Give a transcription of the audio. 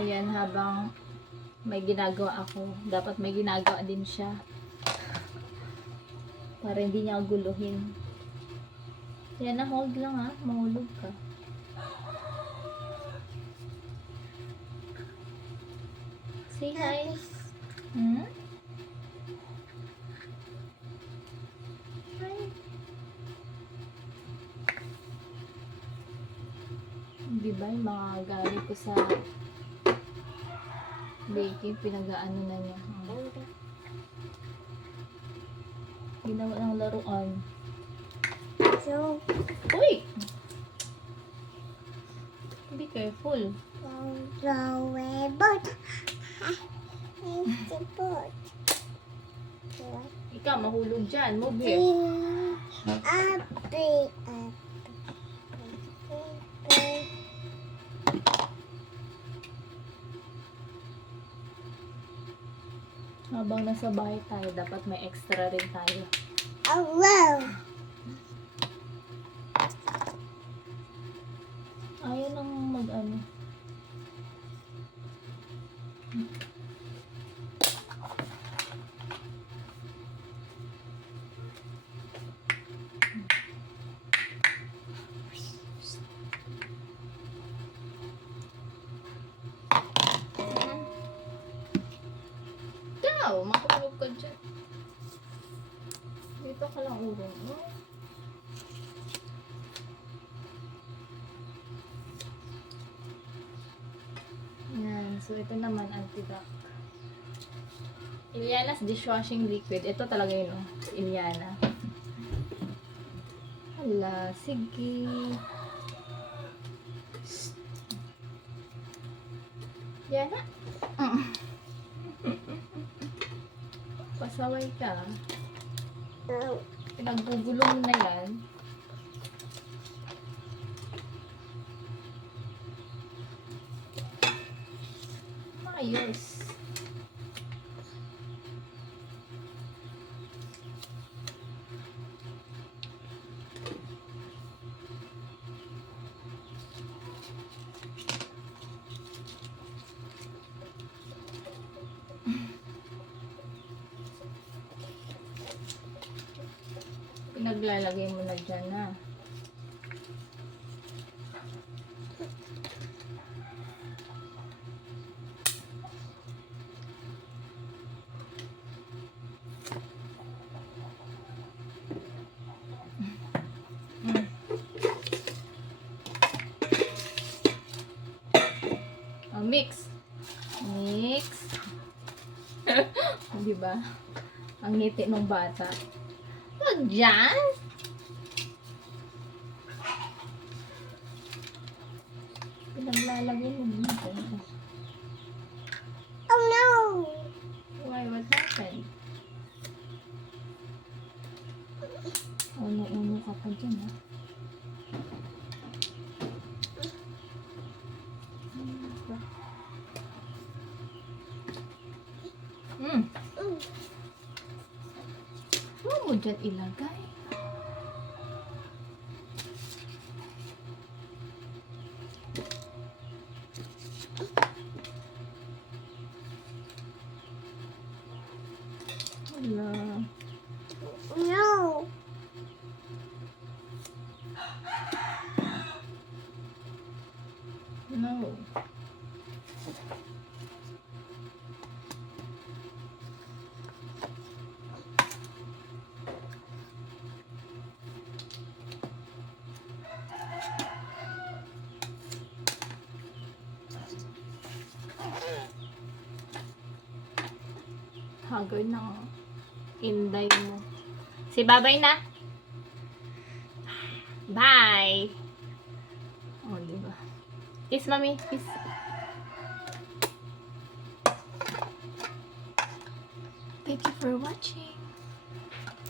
Ayan, habang may ginagawa ako, dapat may ginagawa din siya. Para hindi niya ako guluhin. Yan na, hold lang ha. Mahulog ka. Say hi. Hmm? Hi. Di ba yung mga galing ko sa baking, pinag-ano na niya. Hmm. Ginawa ng laruan. So, Uy! Be careful. boat. It's a boat. Ikaw, mahulog dyan. Move here. Up, up, Habang nasa bahay tayo, dapat may extra rin tayo. Oh, wow. Ayaw nang mag-ano. Ikaw, matulog ka dyan. Dito ka lang urong. Oh. Yan. So, ito naman, antidote. Iliana's dishwashing liquid. Ito talaga yun, oh. Iliana. Hala, sige. Shh. Yana. Mm. Pasaway ka. Pinaggugulo mo na yan. Ayos. Pinaglalagay mo na dyan na. Mm. Oh, mix. Mix. Di ba? Ang ngiti ng bata. Wag dyan. Pinaglalagay mo dito. oh no. Why? What happened? Uno-uno ka pa dyan, ha? Hmm. Mm. Huwag mo dyan ilagay. Wala. No. No. Haggard ng inday mo. Si babay na. Bye. Oh, di ba? Kiss, mami. Kiss. Thank you for watching.